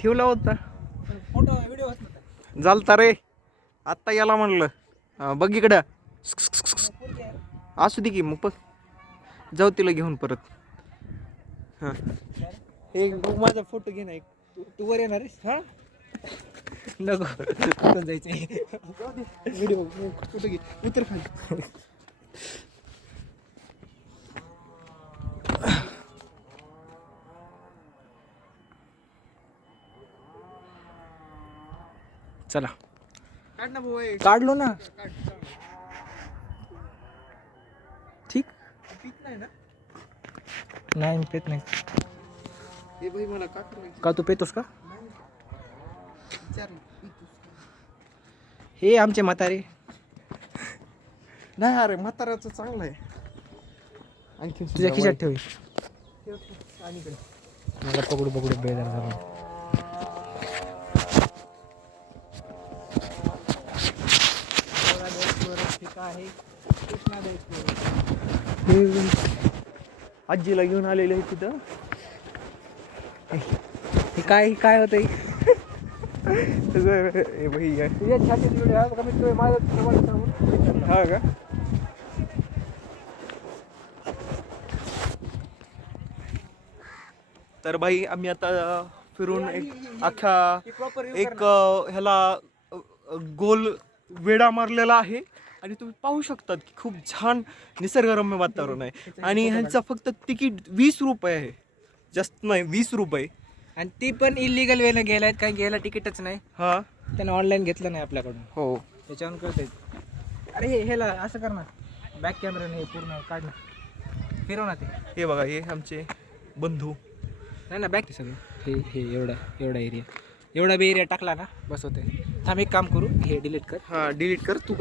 ठेवला होता photo video होत नव्हता. झालता रे. आत्ता याला म्हणलं बघ इकडं असू दे की मग पण जाऊ तिला घेऊन परत. हां एक माझा फोटो घे ना एक. तू वर येणार आहेस? हां नको कुठं जायचंय? व्हिडिओ फोटो घे उतर खाली. चला काढ ना भाऊ. काढलो ना. ठीक पीत नाही ना? नाही पेत नाही. हे भाई मला काढ. का तू पेतोस का? विचार. हे आमचे म्हातारे. नाही अरे म्हाताऱ्याचं चांगलं आहे. आणखी तुझ्या खिशात ठेव. आणि इकडे. मला पकडू पकडू बेजार झाला. आहे कृष्णादा एक्सप्लोरर. आजीला घेऊन आलेले आहे तिथं. हे काय होतं हे भाई तुझ्या छातीत व्हिडिओ कमीत कमी माझं. हा का? तर भाई आम्ही आता फिरून एक अख्ख्या एक ह्याला गोल वेढा मारलेला आहे आणि तुम्ही पाहू शकतात की खूप छान निसर्गरम्य वातावरण आहे. आणि ह्यांचं फक्त तिकीट 20 रुपये आहे. जास्त नाही 20 रुपये. आणि ती पण इलिगल वेनं गेलायत काही घ्यायला तिकीटच नाही. हा त्यानं ऑनलाईन घेतलं नाही आपल्याकडून. हो त्याच्यावरून कळतंय. अरे हे ह्याला असं कर ना. बॅक कॅमेराने हे पूर्ण काढ ना. फिरव ना ते. हे बघा हे आमचे बंधू. नाही ना बॅक सगळं हे एवढा एरिया एवढा बी एरिया टाकला ना बस होते. थांब एक काम करू हे डिलीट कर. हा डिलीट कर तू.